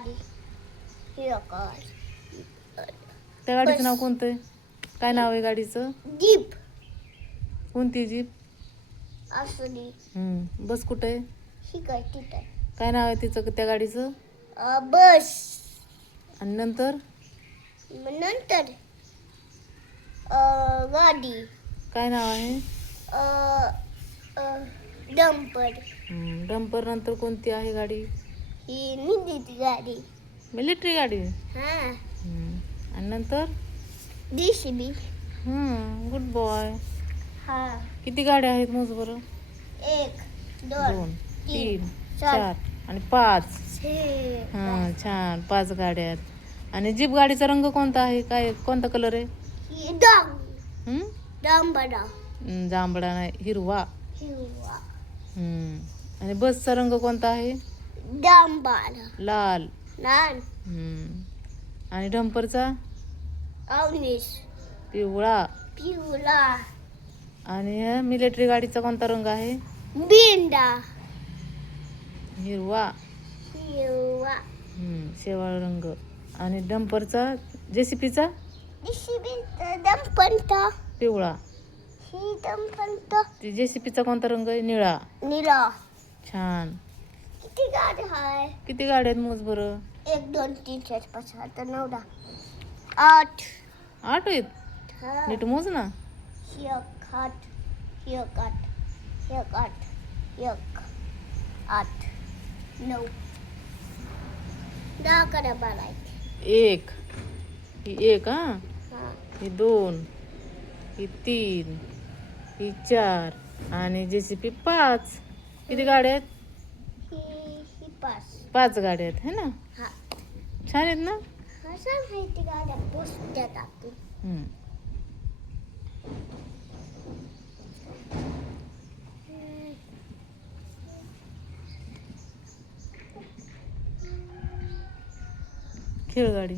गाडी hero car त्या गाडीचं बस. नाव कोणतं आहे? काय नाव आहे गाडीचं? जीप कोणती जीप? असली बस कुठं आहे? शिकाय तिथं काय नाव आहे तिचं त्या गाडीचं? बस. आणि नंतर मग नंतर गाडी काय नाव आहे? डंपर डंपर नंतर कोणती आहे गाडी? ही निधीची गाडी मिलिटरी गाडी. हा आणि नंतर DCB गुड बॉय. हा किती गाड्या आहेत मोज बरं? 1 2 2 3 4 4 आणि 5. 6 छान 5 गाड्या आहेत. आणि जीप गाडीचा रंग कोणता आहे? काय कोणता कलर आहे? ही डांबरा जांभळा नाही, हिरवा. हिरवा आणि बसचा रंग कोणता आहे? डांबरा लाल. लाल आणि डंपरचा अवनीश पिवळा. पिवळा आणि मिलिटरी गाडीचा कोणता रंग आहे? बिंडा हिरवा. हिरवा शेवाळ रंग. आणि डंपरचा JCPचा DCB दंपंत पिवळा. ही दंपंत JCPचा कोणता रंग आहे? निळा. निळा. छान. किती गाडी आहे? किती गाड्या आहेत मोज बरं? 1 2 3 4 5 6 7 9 10 8 8 आहेत. हा नीट मोज ना. एक 8 एक 8 एक 8 एक 8 9 10 कडे बारायचे. 1 ही 1 हा ही 2 ही 3 ही 4 आणि JCP 5. किती गाड्या आहेत? ही 5 5 गाड्या आहेत है ना. हा छान आहेत ना. असं माहिती गाड्या पुसत्यात आपण. खेळ गाडी.